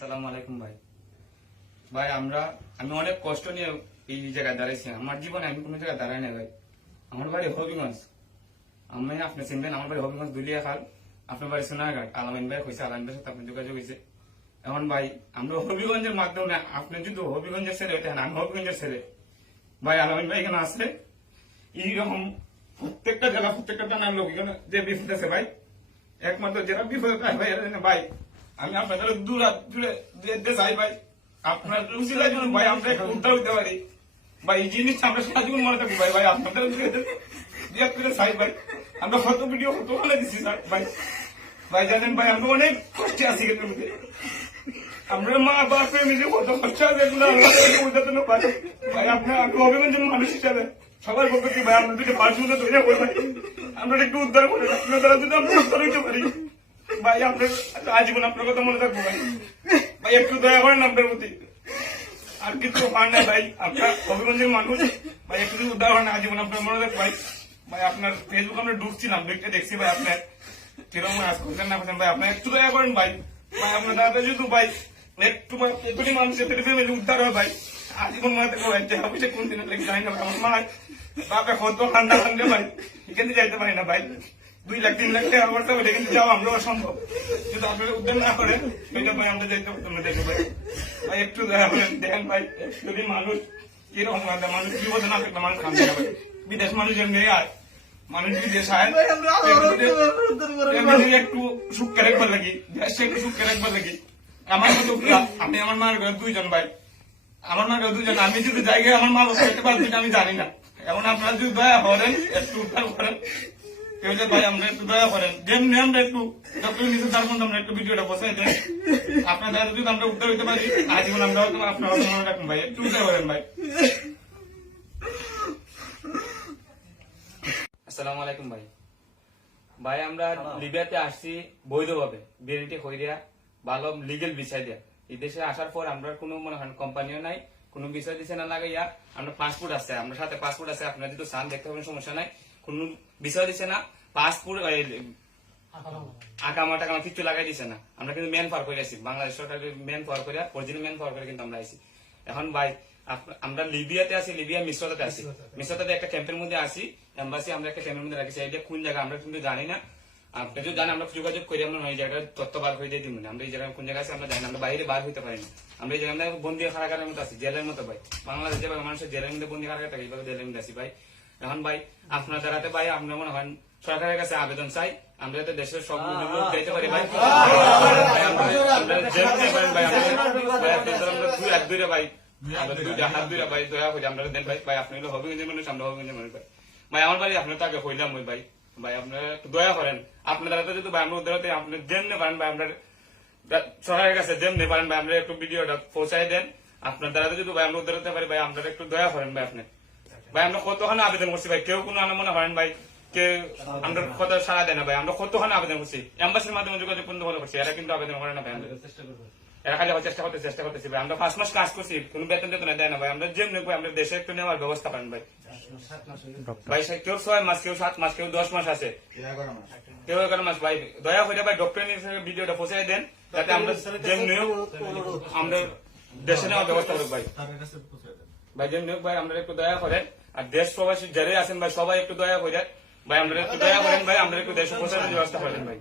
আসসালামু আলাইকুম ভাই। ভাই আমি অনেক কষ্ট নিয়ে এই জায়গায় দাঁড়াইছি। আমার জীবনে আমি কোনো জায়গায় দাঁড়াই না ভাই। আমার বাড়ি হবিগঞ্জ, আমি আপনি চিনবেন, আমার বাড়ি হবিগঞ্জ দুলিয়া খাল, আপনার বাড়ি সোনারঘাট। আলামিন ভাই কইছে, আলামিন ভাইয়ের সাথে আপনার যোগাযোগ হয়েছে। এখন ভাই আমরা হবিগঞ্জের মাধ্যমে, আপনি যদি হবিগঞ্জের ছেলে হইতেন, আমি হবিগঞ্জের ছেলে। ভাই আলামিন ভাই এখানে আসলে এইরকম প্রত্যেকটা জেলা, প্রত্যেকটা থানার লোক এখানে যে বিপদ আছে ভাই, একমাত্র জেলা বিপদ ভাই ভাই আমি আপনাদের দূরে দূরে চাই ভাই, আপনার রুচিলার জন্য ভাই আমরা একটু উদ্ধার হইতে পারি ভাই। এই জিনিসটা আমরা সারা জীবন মনে থাকবো ভাই। ভাই আপনাদের করে চাই ভাই, আমরা কত ভিডিও কত ভালো দিচ্ছি ভাই। ভাই জানেন ভাই আমরা অনেক কষ্টে আছি, আমরা মা বাপের মিলে কত খরচা আছে এগুলো বোঝাতে না পারি ভাই। আপনার অভিমান মানুষ হিসাবে সবার পক্ষে কি ভাই আমরা যদি পাঁচগুলো তৈরি করে ভাই, আমরা একটু উদ্ধার করে আপনার দ্বারা যদি আমরা উদ্ধার হইতে পারি ভাই, আপনার আজীবন আপনার কথা মনে থাকবো ভাই। ভাই একটু দয়া করেন আপনার প্রতি, আর কিছু হয় না ভাই। আপনার হবিগঞ্জের মানুষ ভাই, একটু যদি উদ্ধার করেন আজীবন আপনার মনে থাকবো ভাই। ভাই আপনার ফেসবুক আমরা ঢুকছিলাম, দেখছি ভাই আপনার কিরকম আজ করছেন না করছেন ভাই, আপনার একটু দয়া করেন ভাই। ভাই আপনার দাদা যদি ভাই একটু এতটি মানুষের উদ্ধার হয় ভাই, আজীবন মনে থাকবো ভাই। অফিসে কোন দিন লেগে যাই না ভাই, আমার মা বাপে কত ঠান্ডা ঠান্ডা ভাই, এখানে যাইতে পারি না ভাই। 2 লাখ 3 লাখ টাকা খরচা হবে, কিন্তু যাওয়া আমরা অসম্ভব। যদি আপনারা উদ্ধার না করেন এটা ভাই আমরা যাইতে পারতাম না। দেখো ভাই, ভাই একটু দয়া করেন, দেখেন ভাই যদি মানুষ কিরকম মানুষ বিপদে না থাকলে মানুষ কান্দে না ভাই। বিদেশ মানুষের মেয়ে আর মানুষ বিদেশ আয় একটু সুখে রাখবার লাগি, দেশে একটু সুখে রাখবার লাগি। আমার মতো আমি আমার মার ঘরে 2 জন ভাই, আমার মার ঘরে 2 জন। আমি যদি জায়গায় আমার মা বাবা খেতে পারছি আমি জানি না। এখন আপনারা যদি দয়া করেন, একটু উদ্ধার করেন ভাই, আমরা একটু দয়া করেন। যেমনি আমরা একটু ডক্টর নিজে তার মধ্যে আমরা একটু ভিডিওটা বসাই দেন, আপনার দ্বারা যদি আমরা উদ্ধার হইতে পারি আজীবন আমরা আপনার মনে রাখুন ভাই, একটু উদ্ধার করেন ভাই। আসসালামু আলাইকুম ভাই। ভাই আমরা লিবিয়াতে আসছি বৈধভাবে, বিএনটি হইয়া ভালো লিগেল বিষয় দিয়া। এই দেশে আসার পর আমরা কোনো মনে হয় কোম্পানিও নাই, কোনো বিষয় দিচ্ছে না লাগাইয়া। আমরা পাসপোর্ট আছে, আমরা সাথে পাসপোর্ট আছে, আপনারা যদি চান দেখতে পাবেন, সমস্যা নাই। কোনো বিষয় দিচ্ছে না, পাসপোর্ট আকামা টাকামা কিছু লাগাই দিচ্ছে না। আমরা কিন্তু ম্যান পাওয়ার করে আসি, বাংলাদেশ সরকারের ম্যান পাওয়ার করে, অরিজিনাল ম্যান পাওয়ার করে কিন্তু আমরা আসি। এখন ভাই আমরা লিবিয়াতে আছি, লিবিয়া মিশ্রতাতে আছি, মিশ্রতাতে একটা ক্যাম্পের মধ্যে আছি, এম্বাসি আমরা একটা ক্যাম্পের মধ্যে রাখছি। এটা কোন জায়গা আমরা কিন্তু জানি না। আপনি যদি জানেন আমরা যোগাযোগ করি, আমরা এই জায়গায় তথ্য বার করে দিয়ে দিব। আমরা এই জায়গায় কোন জায়গায় আছে আমরা জানি না, আমরা বাইরে বার হইতে পারি না। আমরা এই জায়গায় বন্দি কারাগারের মতো আছি, জেলের মতো ভাই। বাংলাদেশ যেভাবে মানুষের জেলের মধ্যে বন্দি কারাগার থাকে, এইভাবে জেলের মধ্যে আছি ভাই। এখন ভাই আপনার দ্বারাতে ভাই আমরা মনে হয় সরকারের কাছে আবেদন চাই, আমরা যাতে দেশের সব লোক দিতে পারি ভাই। হাত দুইরা ভাই দয়া করে আমরা দেন ভাই। ভাই আপনি হলো হবিগঞ্জের মানুষ, আমরা হবিগঞ্জের মানুষ ভাই। ভাই আমার বাড়ি আপনার তাকে হইলাম ওই ভাই। ভাই আপনারা একটু দয়া করেন, আপনার দ্বারা যদি ভাই আমরা উদ্ধার হতে আপনি যেমনি পারেন ভাই, আমরা সরকারের কাছে যেমনি পারেন ভাই আমরা একটু ভিডিওটা পৌঁছাই দেন। আপনার দ্বারা যদি ভাই আমরা উদ্ধার হতে পারি ভাই, আপনারা একটু দয়া করেন ভাই। আপনি ভাই আমরা কতখানে আবেদন করছি ভাই, কেউ কোনো মনে করেন ভাই কেউ আমরা কথা সারা দেয় না ভাই। আমরা কতখানে আবেদন করছি, এম্বাসির মাধ্যমে যোগাযোগ করছি, এরা কিন্তু আবেদন করে না ভাই। এরা খালি চেষ্টা করতেছি ভাই। আমরা 5 মাস কাজ করছি, কোনো বেতন দেয় না ভাই। আমরা যেমনি আমরা দেশে একটু নেওয়ার ব্যবস্থা পান ভাই। ভাই কেউ 6 মাস, কেউ 7 মাস, কেউ 10 মাস আছে, কেউ 11 মাস ভাই। দয়া করে ভাই ডক্টর ভিডিওটা পৌঁছাই দেন, যাতে আমরা যেমনি আমরা দেশে নেওয়ার ব্যবস্থা করব ভাই। ভাই যেমনি ভাই আমরা একটু দয়া করেন। আর দেশ প্রবাসী যারাই আছেন ভাই, সবাই একটু দয়া করেন ভাই, আমরা একটু দয়া করেন ভাই, আমরা একটু দেশে পৌঁছানোর ব্যবস্থা করেন ভাই।